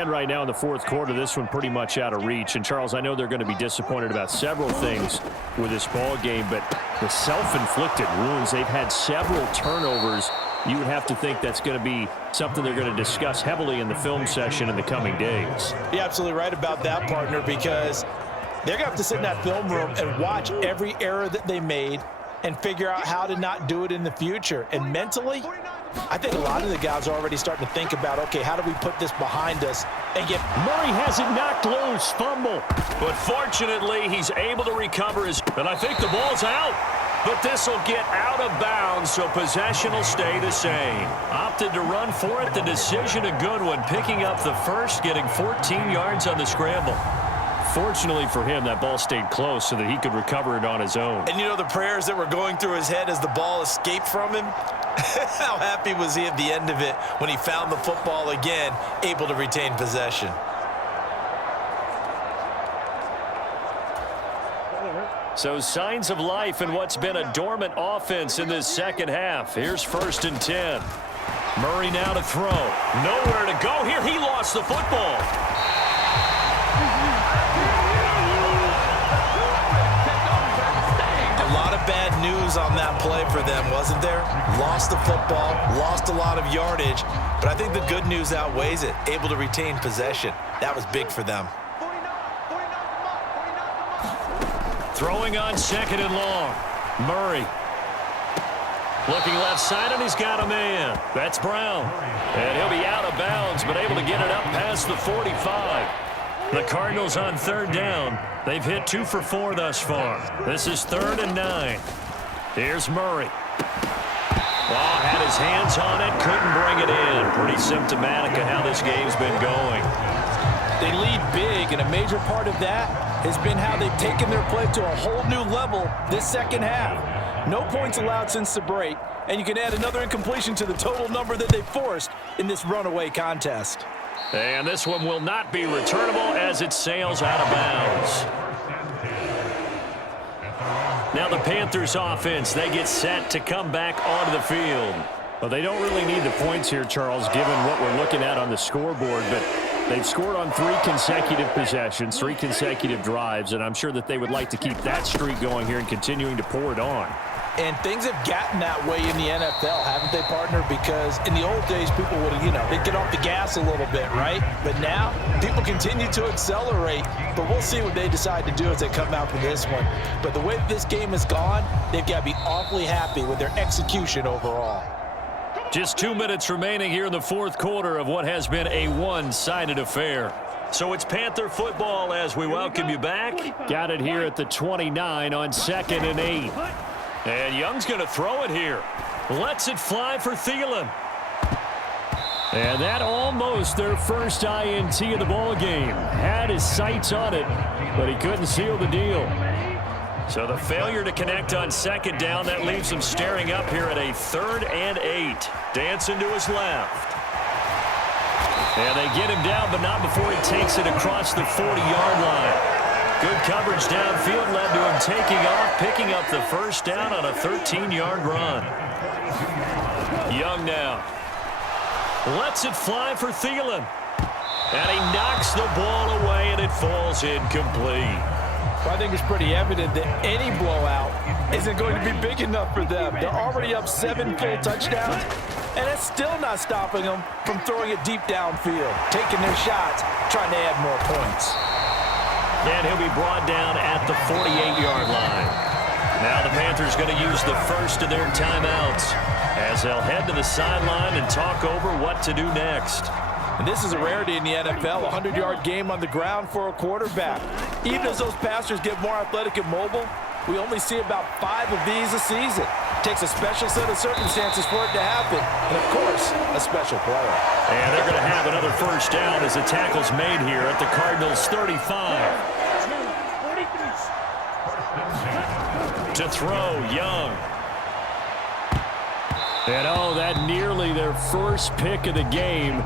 stand right now in the fourth quarter, this one pretty much out of reach. And, Charles, I know they're going to be disappointed about several things with this ball game, but the self-inflicted wounds, they've had several turnovers. You would have to think that's going to be something they're going to discuss heavily in the film session in the coming days. You're absolutely right about that, partner, because they're going to have to sit in that film room and watch every error that they made and figure out how to not do it in the future. And mentally, I think a lot of the guys are already starting to think about, okay, how do we put this behind us and get... Murray has it knocked loose, fumble. But fortunately, he's able to recover his... And I think the ball's out. But this will get out of bounds, so possession will stay the same. Opted to run for it. The decision a good one. Picking up the first, getting 14 yards on the scramble. Fortunately for him, that ball stayed close so that he could recover it on his own. And you know the prayers that were going through his head as the ball escaped from him? How happy was he at the end of it when he found the football again, able to retain possession? So signs of life in what's been a dormant offense in this second half. Here's 1st and 10. Murray now to throw. Nowhere to go here. He lost the football. A lot of bad news on that play for them, wasn't there? Lost the football, lost a lot of yardage, but I think the good news outweighs it. Able to retain possession. That was big for them. Throwing on 2nd and long. Murray. Looking left side, and he's got a man. That's Brown. And he'll be out of bounds, but able to get it up past the 45. The Cardinals on 3rd down. They've hit 2 for 4 thus far. This is 3rd and 9. Here's Murray. Oh, had his hands on it, couldn't bring it in. Pretty symptomatic of how this game's been going. They lead big, and a major part of that has been how they've taken their play to a whole new level this second half. No points allowed since the break, and you can add another incompletion to the total number that they forced in this runaway contest. And this one will not be returnable as it sails out of bounds. Now the Panthers offense, they get set to come back onto the field. Well, they don't really need the points here, Charles, given what we're looking at on the scoreboard, but they've scored on 3 consecutive possessions, 3 consecutive drives, and I'm sure that they would like to keep that streak going here and continuing to pour it on. And things have gotten that way in the NFL, haven't they, partner? Because in the old days, people would, they'd get off the gas a little bit, right? But now, people continue to accelerate. But we'll see what they decide to do as they come out for this one. But the way this game has gone, they've got to be awfully happy with their execution overall. Just 2 minutes remaining here in the fourth quarter of what has been a one-sided affair. So it's Panther football as we welcome you back. Got it here at the 29 on 2nd and 8. And Young's going to throw it here. Lets it fly for Thielen. And that almost their first INT of the ball game. Had his sights on it, but he couldn't seal the deal. So the failure to connect on 2nd down, that leaves him staring up here at a 3rd and 8. Dancing to his left. And they get him down, but not before he takes it across the 40-yard line. Good coverage downfield led to him taking off, picking up the first down on a 13-yard run. Young now. Lets it fly for Thielen. And he knocks the ball away, and it falls incomplete. Well, I think it's pretty evident that any blowout isn't going to be big enough for them. They're already up 7 full touchdowns, and it's still not stopping them from throwing it deep downfield, taking their shots, trying to add more points. And he'll be brought down at the 48-yard line. Now the Panthers going to use the first of their timeouts as they'll head to the sideline and talk over what to do next. And this is a rarity in the NFL, a 100-yard game on the ground for a quarterback. Even as those passers get more athletic and mobile, we only see about 5 of these a season. It takes a special set of circumstances for it to happen, and of course, a special player. And they're going to have another first down as the tackle's made here at the Cardinals' 35. To throw, Young. And oh, that nearly their first pick of the game,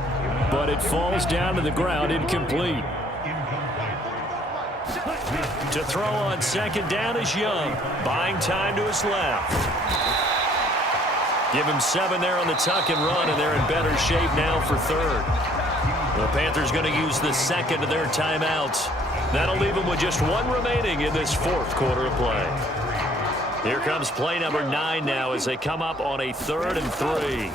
but it falls down to the ground incomplete. To throw on 2nd down is Young, buying time to his left. Give him 7 there on the tuck and run, and they're in better shape now for 3rd. The Panthers going to use the second of their timeouts. That'll leave them with just one remaining in this fourth quarter of play. Here comes play number 9 now as they come up on a 3rd and 3.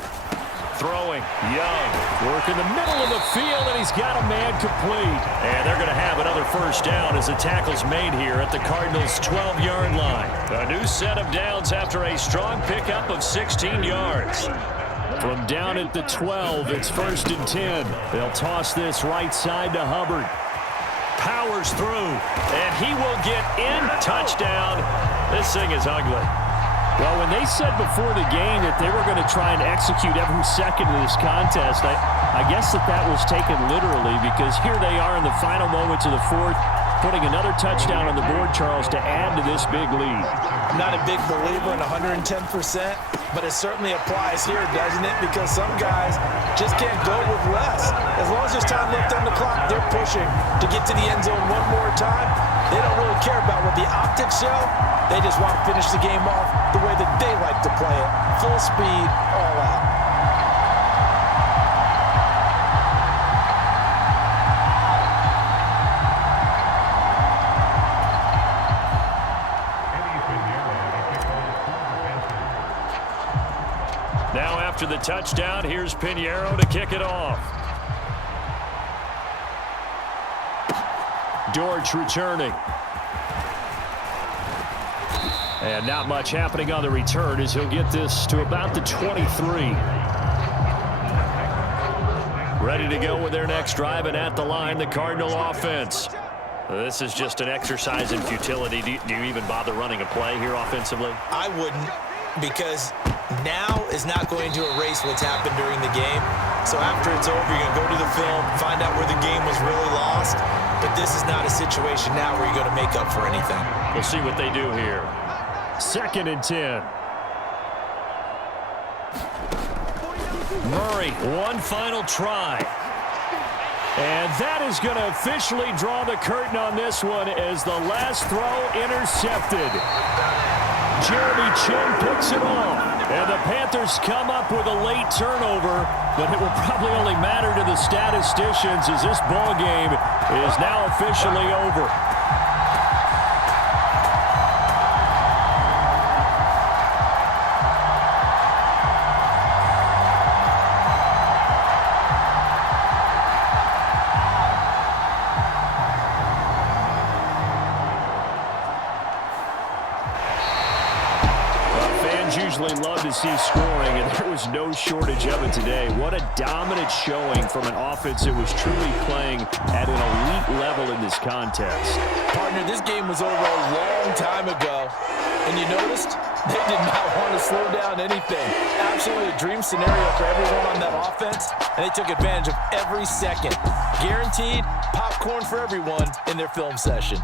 Throwing, Young, working the middle of the field, and he's got a man complete. And they're going to have another first down as the tackle's made here at the Cardinals' 12-yard line. A new set of downs after a strong pickup of 16 yards. From down at the 12, it's 1st and 10. They'll toss this right side to Hubbard. Powers through, and he will get in. Touchdown. This thing is ugly. Well, when they said before the game that they were going to try and execute every second of this contest, I guess that was taken literally, because here they are in the final moments of the fourth, putting another touchdown on the board, Charles, to add to this big lead. I'm not a big believer in 110%, but it certainly applies here, doesn't it? Because some guys just can't go with less. As long as there's time left on the clock, they're pushing to get to the end zone one more time. They don't really care about what the optics show. They just want to finish the game off the way that they like to play it. Full speed, all out. Now after the touchdown, here's Pinheiro to kick it off. Dortch returning. And not much happening on the return as he'll get this to about the 23. Ready to go with their next drive, and at the line, the Cardinal offense. This is just an exercise in futility. Do you even bother running a play here offensively? I wouldn't, because now is not going to erase what's happened during the game. So after it's over, you're going to go to the film, find out where the game was really lost. But this is not a situation now where you're going to make up for anything. We'll see what they do here. 2nd and 10. Murray, one final try. And that is going to officially draw the curtain on this one as the last throw intercepted. Jeremy Chin picks it off. And the Panthers come up with a late turnover, but it will probably only matter to the statisticians as this ball game is now officially over. Usually love to see scoring, and there was no shortage of it today. What a dominant showing from an offense that was truly playing at an elite level in this contest. Partner, this game was over a long time ago, and you noticed they did not want to slow down anything. Absolutely a dream scenario for everyone on that offense, and they took advantage of every second. Guaranteed popcorn for everyone in their film session.